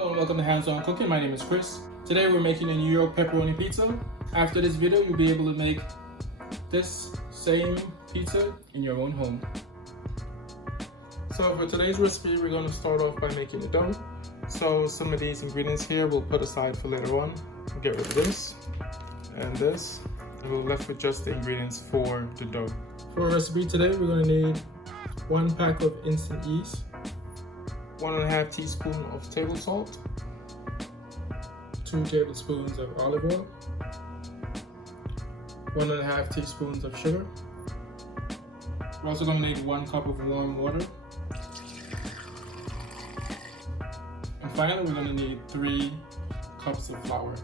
Hello and welcome to Hands On Cooking. My name is Chris. Today we're making a New York Pepperoni Pizza. After this video, you'll be able to make this same pizza in your own home. So for today's recipe, we're going to start off by making the dough. So some of these ingredients here we'll put aside for later on. We'll get rid of this and this. And we're left with just the ingredients for the dough. For our recipe today, we're going to need 1 pack of instant yeast, 1.5 teaspoons of table salt, 2 tablespoons of olive oil, 1.5 teaspoons of sugar. We're also going to need 1 cup of warm water. And finally, we're going to need 3 cups of flour.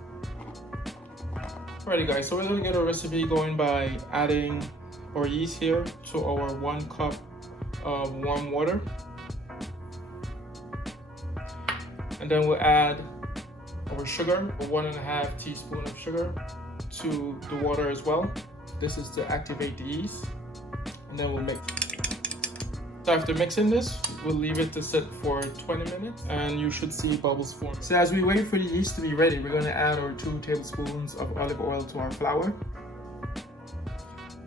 Alrighty guys, so we're going to get our recipe going by adding our yeast here to our 1 cup of warm water. And then we'll add our sugar, 1.5 teaspoons of sugar to the water as well. This is to activate the yeast. And then we'll mix. So after mixing this, we'll leave it to sit for 20 minutes and you should see bubbles form. So as we wait for the yeast to be ready, we're going to add our 2 tablespoons of olive oil to our flour.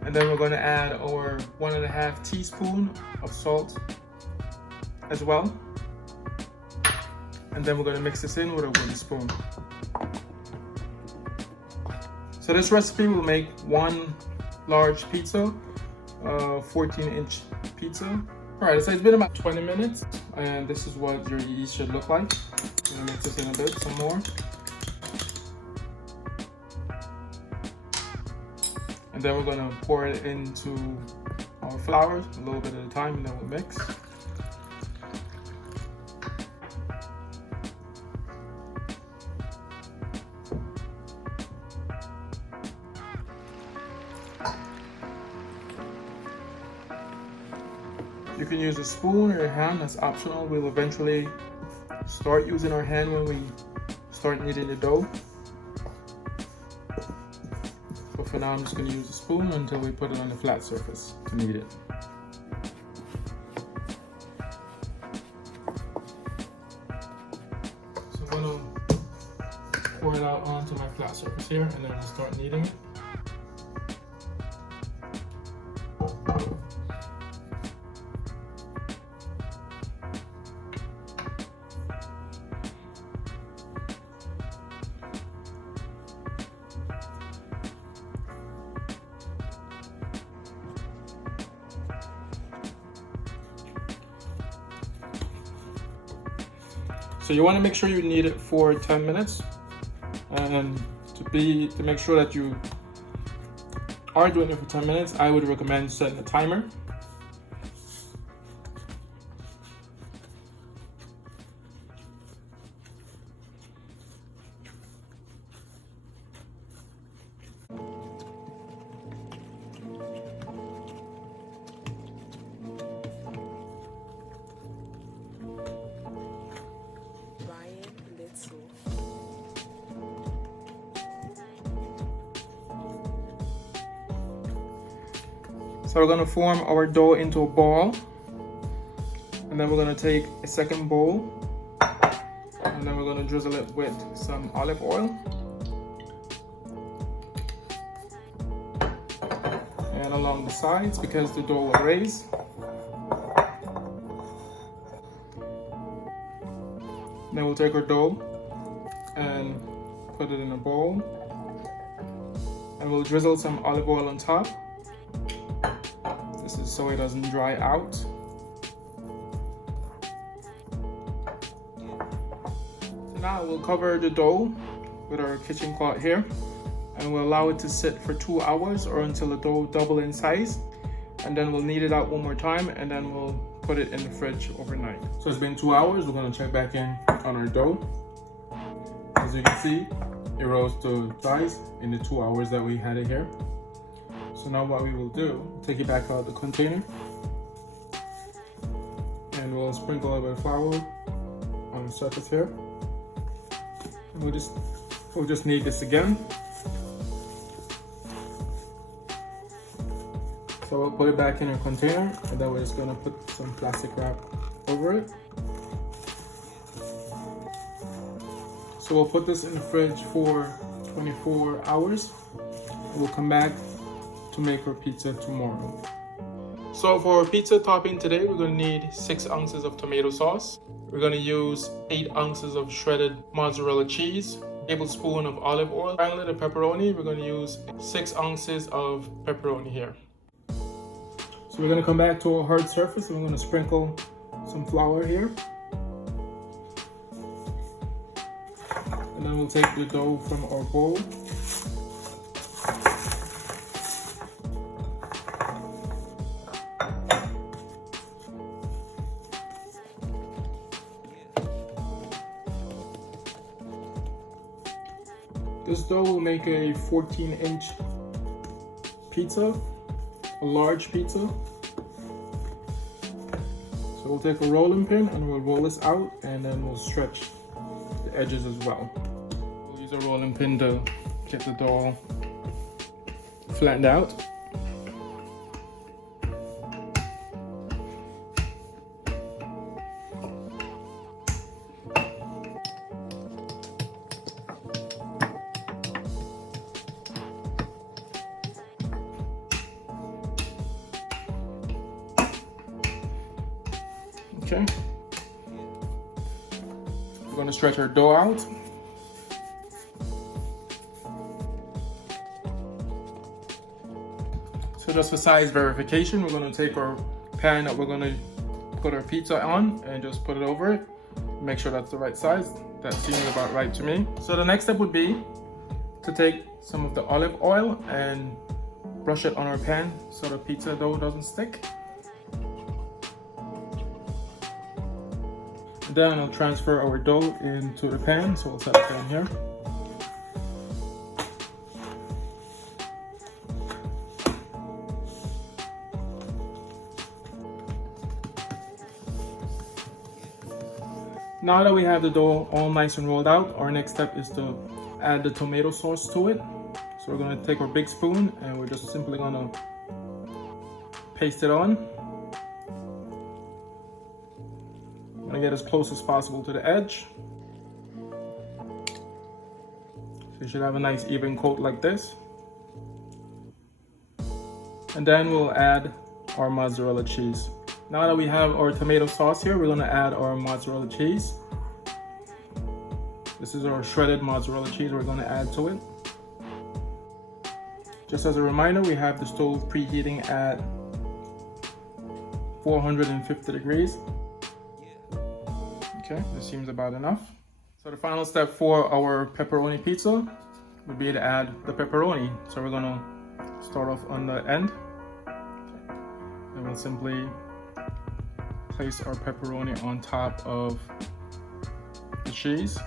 And then we're going to add our 1.5 teaspoons of salt as well. And then we're going to mix this in with a wooden spoon. So this recipe will make 1 large pizza, 14-inch pizza. Alright, so it's been about 20 minutes and this is what your yeast should look like. I'm going to mix this in a bit, some more. And then we're going to pour it into our flour a little bit at a time and then we'll mix. You can use a spoon or a hand, that's optional. We'll eventually start using our hand when we start kneading the dough. But for now, I'm just going to use a spoon until we put it on the flat surface to knead it. So I'm going to pour it out onto my flat surface here and then we'll start kneading it. So you want to make sure you knead it for 10 minutes, and to make sure that you are doing it for 10 minutes, I would recommend setting a timer. So we're going to form our dough into a ball, and then we're going to take a second bowl, and then we're going to drizzle it with some olive oil, and along the sides because the dough will raise. Then we'll take our dough and put it in a bowl, and we'll drizzle some olive oil on top. This is so it doesn't dry out. So now we'll cover the dough with our kitchen cloth here and we'll allow it to sit for 2 hours or until the dough doubles in size, and then we'll knead it out one more time and then we'll put it in the fridge overnight. So it's been 2 hours. We're going to check back in on our dough. As you can see, it rose to size in the 2 hours that we had it here. So now what we will do, take it back out of the container and we'll sprinkle a bit of flour on the surface here. And we'll just knead this again. So we'll put it back in a container and then we're just gonna put some plastic wrap over it. So we'll put this in the fridge for 24 hours. We'll come back to make our pizza tomorrow. So for our pizza topping today, we're going to need 6 ounces of tomato sauce. We're going to use 8 ounces of shredded mozzarella cheese, a tablespoon of olive oil, granulated pepperoni. We're going to use 6 ounces of pepperoni here. So we're going to come back to a hard surface and we're going to sprinkle some flour here. And then we'll take the dough from our bowl. This dough will make a 14-inch pizza, a large pizza. So we'll take a rolling pin and we'll roll this out, and then we'll stretch the edges as well. We'll use a rolling pin to get the dough flattened out. Okay, we're going to stretch our dough out. So just for size verification, we're going to take our pan that we're going to put our pizza on and just put it over it. Make sure that's the right size. That seems about right to me. So the next step would be to take some of the olive oil and brush it on our pan so the pizza dough doesn't stick. Then I'll transfer our dough into the pan, so we'll set it down here. Now that we have the dough all nice and rolled out, our next step is to add the tomato sauce to it. So we're going to take our big spoon and we're just simply going to paste it on. I'm going to get as close as possible to the edge. So you should have a nice even coat like this. And then we'll add our mozzarella cheese. Now that we have our tomato sauce here, we're going to add our mozzarella cheese. This is our shredded mozzarella cheese we're going to add to it. Just as a reminder, we have the stove preheating at 450 degrees. Okay, this seems about enough. So the final step for our pepperoni pizza would be to add the pepperoni. So we're gonna start off on the end. And we'll simply place our pepperoni on top of the cheese.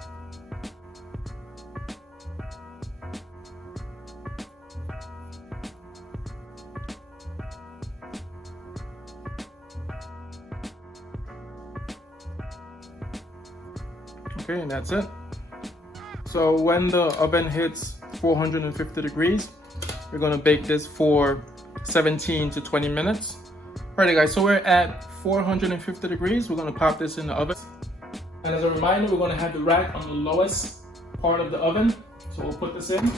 Okay, and that's it. So when the oven hits 450 degrees, we're gonna bake this for 17 to 20 minutes. Alrighty guys, so we're at 450 degrees. We're gonna pop this in the oven. And as a reminder, we're gonna have the rack on the lowest part of the oven. So we'll put this in.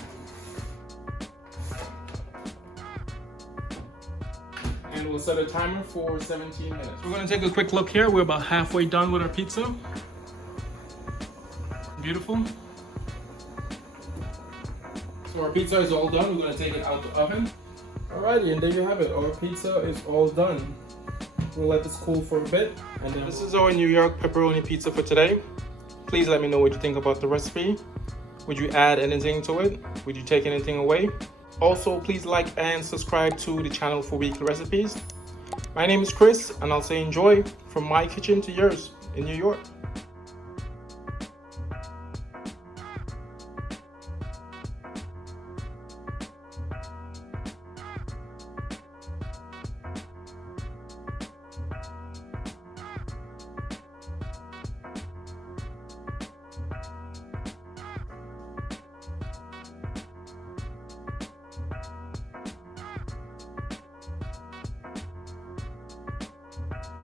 And we'll set a timer for 17 minutes. We're gonna take a quick look here. We're about halfway done with our pizza. Beautiful. So our pizza is all done. We're going to take it out the oven. Alrighty, and there you have it. Our pizza is all done. We'll let this cool for a bit. And then this is our New York pepperoni pizza for today. Please let me know what you think about the recipe. Would you add anything to it? Would you take anything away? Also, please like and subscribe to the channel for weekly recipes. My name is Chris, and I'll say enjoy from my kitchen to yours in New York.